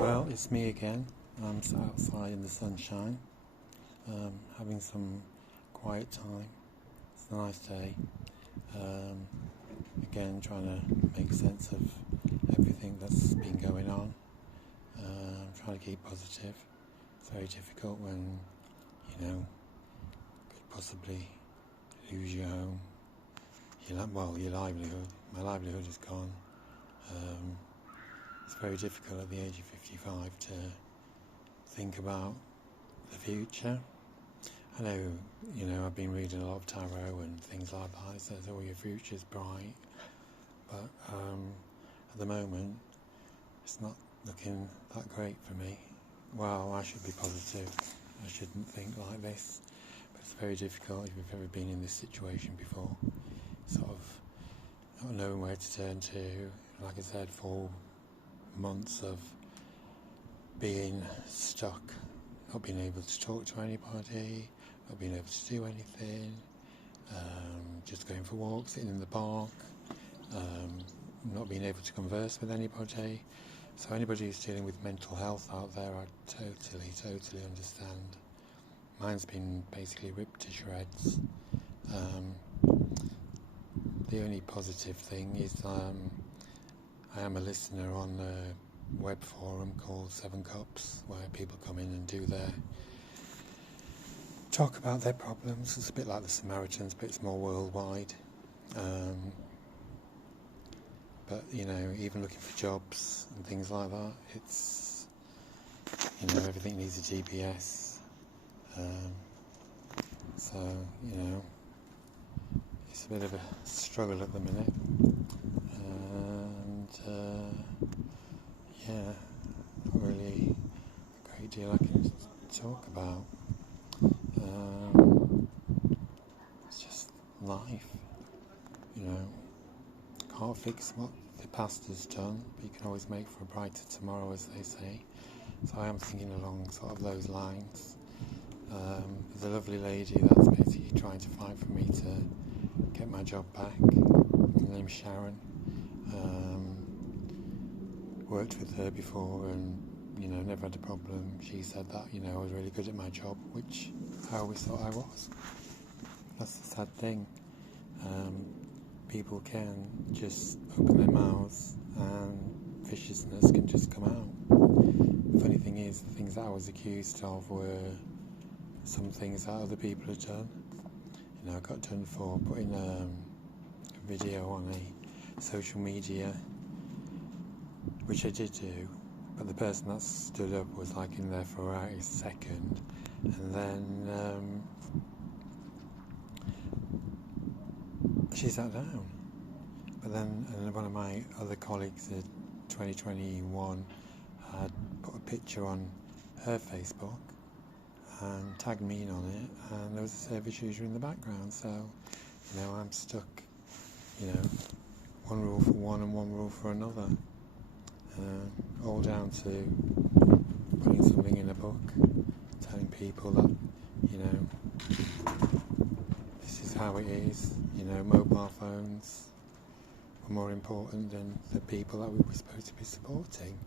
Well, it's me again. I'm sat outside in the sunshine, having some quiet time. It's a nice day. Um, Again, trying to make sense of everything that's been going on. Trying to keep positive. It's very difficult when, could possibly lose your home. Your livelihood. My livelihood is gone. It's very difficult at the age of 55 to think about the future. I know, I've been reading a lot of tarot and things like that. It says, oh, your future's bright. But at the moment, it's not looking that great for me. Well, I should be positive. I shouldn't think like this. But it's very difficult if you've ever been in this situation before. Sort of not knowing where to turn to. Like I said, 4 months of being stuck, not being able to talk to anybody, not being able to do anything, just going for walks, sitting in the park, not being able to converse with anybody. So anybody who's dealing with mental health out there, I totally understand. Mine's been basically ripped to shreds. The only positive thing is I am a listener on a web forum called Seven Cups, where people come in and talk about their problems. It's a bit like the Samaritans, but it's more worldwide. But even looking for jobs and things like that, it's everything needs a GPS. So it's a bit of a struggle at the minute, and not really a great deal I can talk about. It's just life, Can't fix what the past has done, but you can always make for a brighter tomorrow, as they say. So I am thinking along sort of those lines. There's a lovely lady that's basically trying to fight for me to get my job back. Her name's Sharon. Worked with her before and never had a problem. She said that I was really good at my job, which I always thought I was. That's the sad thing. People can just open their mouths and viciousness can just come out. The funny thing is, the things that I was accused of were some things that other people had done. I got done for putting a video on a social media, which I did do, but the person that stood up was like in there for a second, and then she sat down. But then one of my other colleagues in 2021 had put a picture on her Facebook and tagged me in on it, and there was a service user in the background. So I'm stuck, one rule for one and one rule for another, all down to putting something in a book, telling people that this is how it is. Mobile phones were more important than the people that we were supposed to be supporting.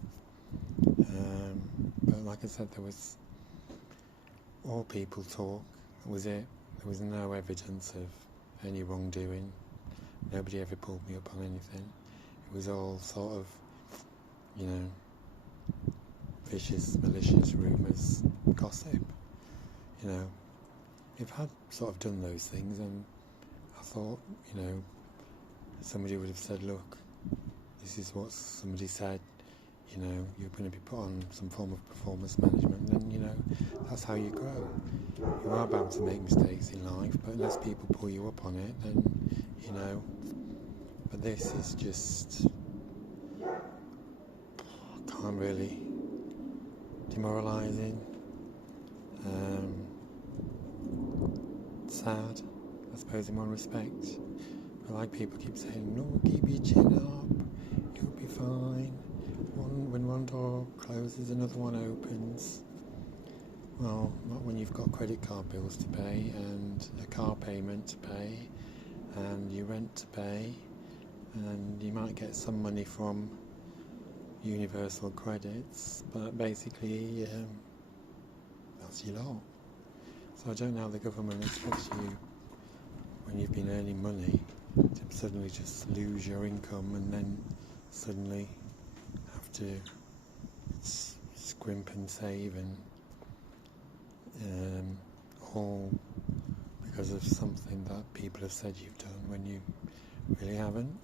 But like I said, there was all people talk. That was it. There was no evidence of any wrongdoing. Nobody ever pulled me up on anything. It was all sort of, vicious, malicious rumours, gossip. If I had sort of done those things, and I thought, somebody would have said, look, this is what somebody said, you're going to be put on some form of performance management, then, that's how you grow. You are bound to make mistakes in life, but unless people pull you up on it, then, but this is just, can't really, demoralising, sad, I suppose, in one respect. But like people keep saying, no, keep your chin up, you'll be fine. When one door closes, another one opens. Well, not when you've got credit card bills to pay and a car payment to pay and your rent to pay, and you might get some money from, universal credits, but basically that's your lot. So I don't know how the government expects you, when you've been earning money, to suddenly just lose your income and then suddenly have to scrimp and save, and all because of something that people have said you've done when you really haven't.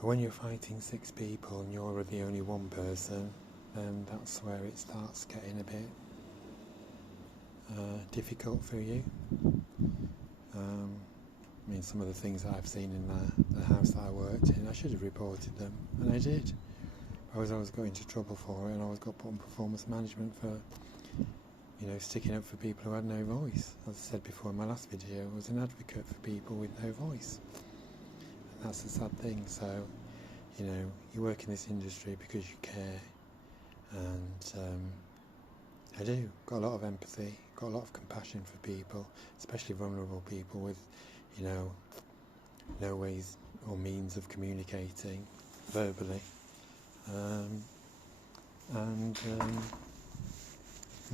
But when you're fighting 6 people and you're the only one person, then that's where it starts getting a bit difficult for you. I mean, some of the things that I've seen in the house that I worked in, I should have reported them, and I did. I always got into trouble for it, and I always got put on performance management for, sticking up for people who had no voice. As I said before in my last video, I was an advocate for people with no voice. And that's the sad thing. So, you work in this industry because you care, and I do. Got a lot of empathy, got a lot of compassion for people, especially vulnerable people with, no ways or means of communicating verbally.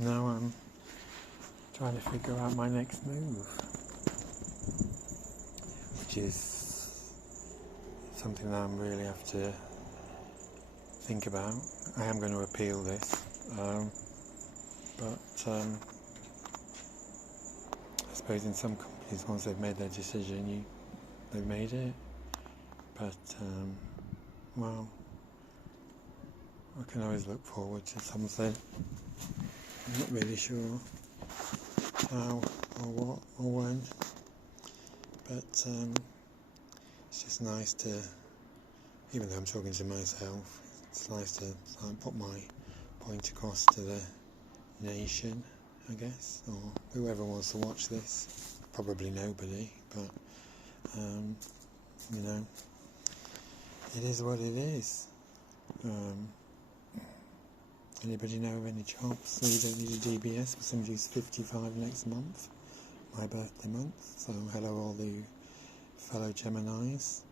Now I'm trying to figure out my next move, which is something that I really have to think about. I am going to appeal this, but I suppose in some companies, once they've made their decision, they've made it. But well, I can always look forward to something. I'm not really sure how or what or when, but it's just nice to, even though I'm talking to myself, it's nice to put my point across to the nation, I guess, or whoever wants to watch this. Probably nobody, but it is what it is. Anybody know of any jobs? So you don't need a DBS for somebody who's 55 next month, my birthday month. So hello all the fellow Geminis.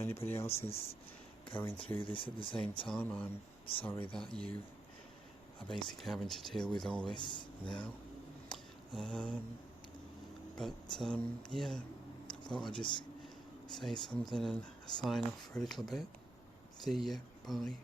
Anybody else is going through this at the same time, I'm sorry that you are basically having to deal with all this now. Yeah, I thought I'd just say something and sign off for a little bit. See ya, bye.